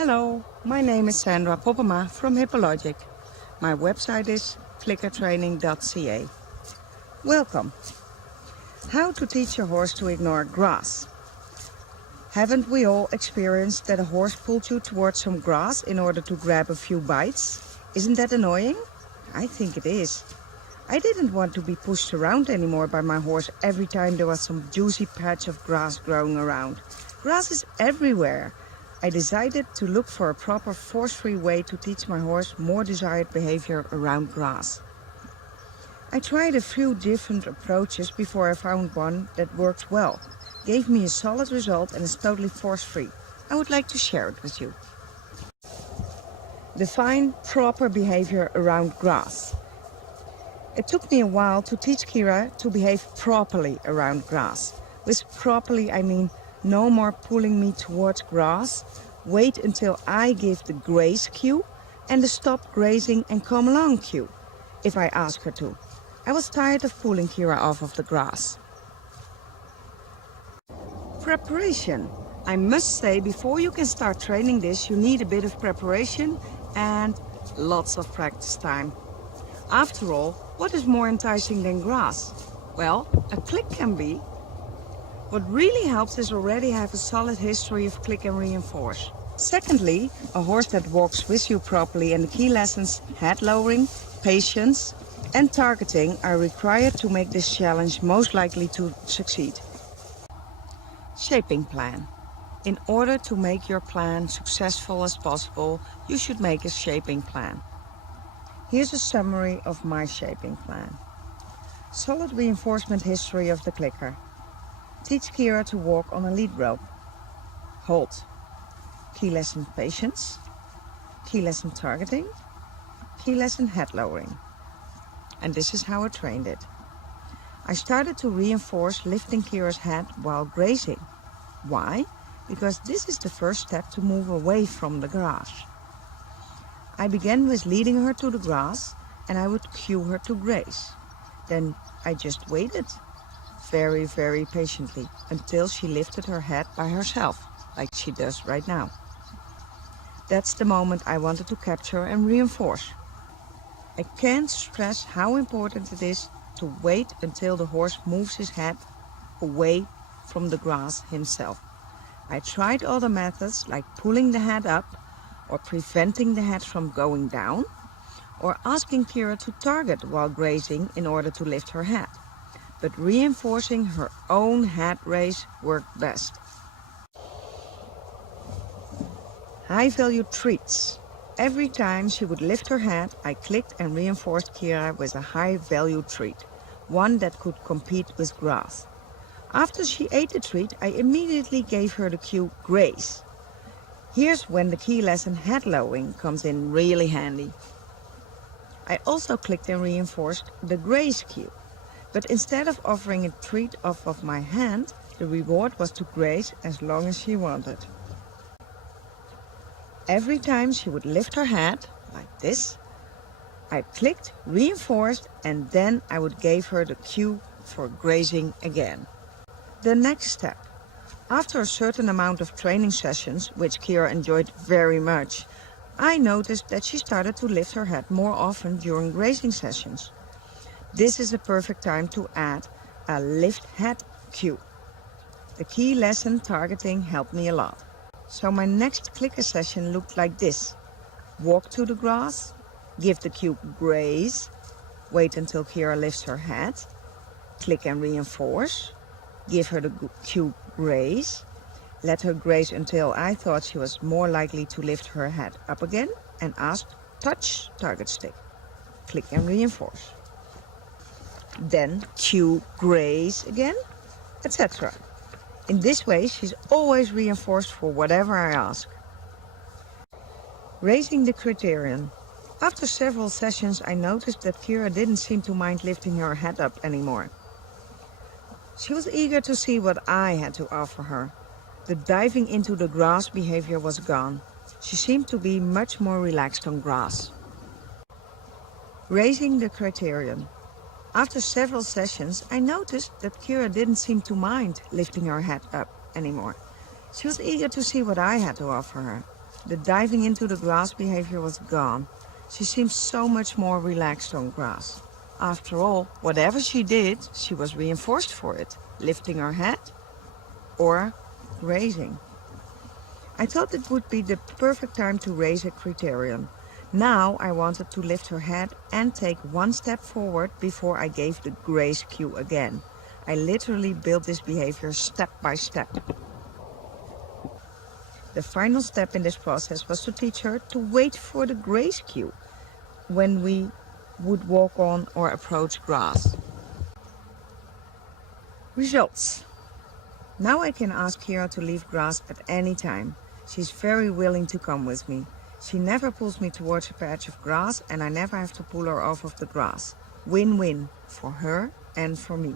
Hello, my name is Sandra Poppema from HippoLogic. My website is clickertraining.ca. Welcome. How to teach a horse to ignore grass. Haven't we all experienced that a horse pulled you towards some grass in order to grab a few bites? Isn't that annoying? I think it is. I didn't want to be pushed around anymore by my horse every time there was some juicy patch of grass growing around. Grass is everywhere. I decided to look for a proper force-free way to teach my horse more desired behavior around grass. I tried a few different approaches before I found one that worked well, gave me a solid result and is totally force-free. I would like to share it with you. Define proper behavior around grass. It took me a while to teach Kira to behave properly around grass. With properly I mean no more pulling me towards grass, wait until I give the graze cue and the stop grazing and come along cue, if I ask her to. I was tired of pulling Kira off of the grass. Preparation. I must say, before you can start training this, you need a bit of preparation and lots of practice time. After all, what is more enticing than grass? Well, a click can be. What really helps is already have a solid history of click and reinforce. Secondly, a horse that walks with you properly, and the key lessons head lowering, patience and targeting are required to make this challenge most likely to succeed. Shaping plan. In order to make your plan successful as possible, you should make a shaping plan. Here's a summary of my shaping plan. Solid reinforcement history of the clicker. Teach Kira to walk on a lead rope. Hold. Key lesson patience. Key lesson targeting. Key lesson head lowering. And this is how I trained it. I started to reinforce lifting Kira's head while grazing. Why? Because this is the first step to move away from the grass. I began with leading her to the grass and I would cue her to graze. Then I just waited. Very patiently until she lifted her head by herself, like she does right now. That's the moment I wanted to capture and reinforce. I can't stress how important it is to wait until the horse moves his head away from the grass himself. I tried other methods like pulling the head up or preventing the head from going down or asking Kira to target while grazing in order to lift her head. But reinforcing her own head raise worked best. High-value treats. Every time she would lift her head, I clicked and reinforced Kira with a high-value treat, one that could compete with grass. After she ate the treat, I immediately gave her the cue graze. Here's when the key lesson head lowering comes in really handy. I also clicked and reinforced the graze cue. But instead of offering a treat off of my hand, the reward was to graze as long as she wanted. Every time she would lift her head, like this, I clicked, reinforced, and then I would give her the cue for grazing again. The next step. After a certain amount of training sessions, which Kira enjoyed very much, I noticed that she started to lift her head more often during grazing sessions. This is a perfect time to add a lift head cue. The key lesson targeting helped me a lot. So my next clicker session looked like this. Walk to the grass, give the cue graze, wait until Kira lifts her head, click and reinforce, give her the cue graze, let her graze until I thought she was more likely to lift her head up again and ask touch target stick, click and reinforce. Then cue graze again, etc. In this way, she's always reinforced for whatever I ask. Raising the criterion. After several sessions, I noticed that Kira didn't seem to mind lifting her head up anymore. She was eager to see what I had to offer her. The diving into the grass behavior was gone. She seemed to be much more relaxed on grass. Raising the criterion. After several sessions, I noticed that Kira didn't seem to mind lifting her head up anymore. She was eager to see what I had to offer her. The diving into the grass behavior was gone. She seemed so much more relaxed on grass. After all, whatever she did, she was reinforced for it, lifting her head or grazing. I thought it would be the perfect time to raise a criterion. Now I wanted to lift her head and take one step forward before I gave the graze cue again. I literally built this behavior step by step. The final step in this process was to teach her to wait for the graze cue when we would walk on or approach grass. Results. Now I can ask Kira to leave grass at any time. She's very willing to come with me. She never pulls me towards a patch of grass and I never have to pull her off of the grass. Win-win for her and for me.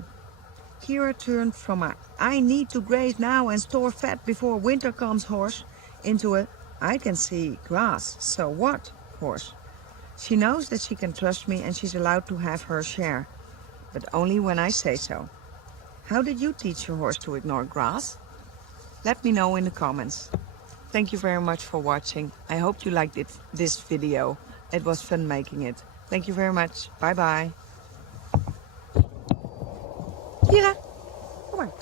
Kira turned from a "I need to graze now and store fat before winter comes" horse into a "I can see grass, so what" horse. She knows that she can trust me and she's allowed to have her share, but only when I say so. How did you teach your horse to ignore grass? Let me know in the comments. Thank you very much for watching. I hope you liked this video. It was fun making it. Thank you very much. Bye bye. Kira, come on.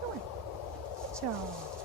Come on. Zo.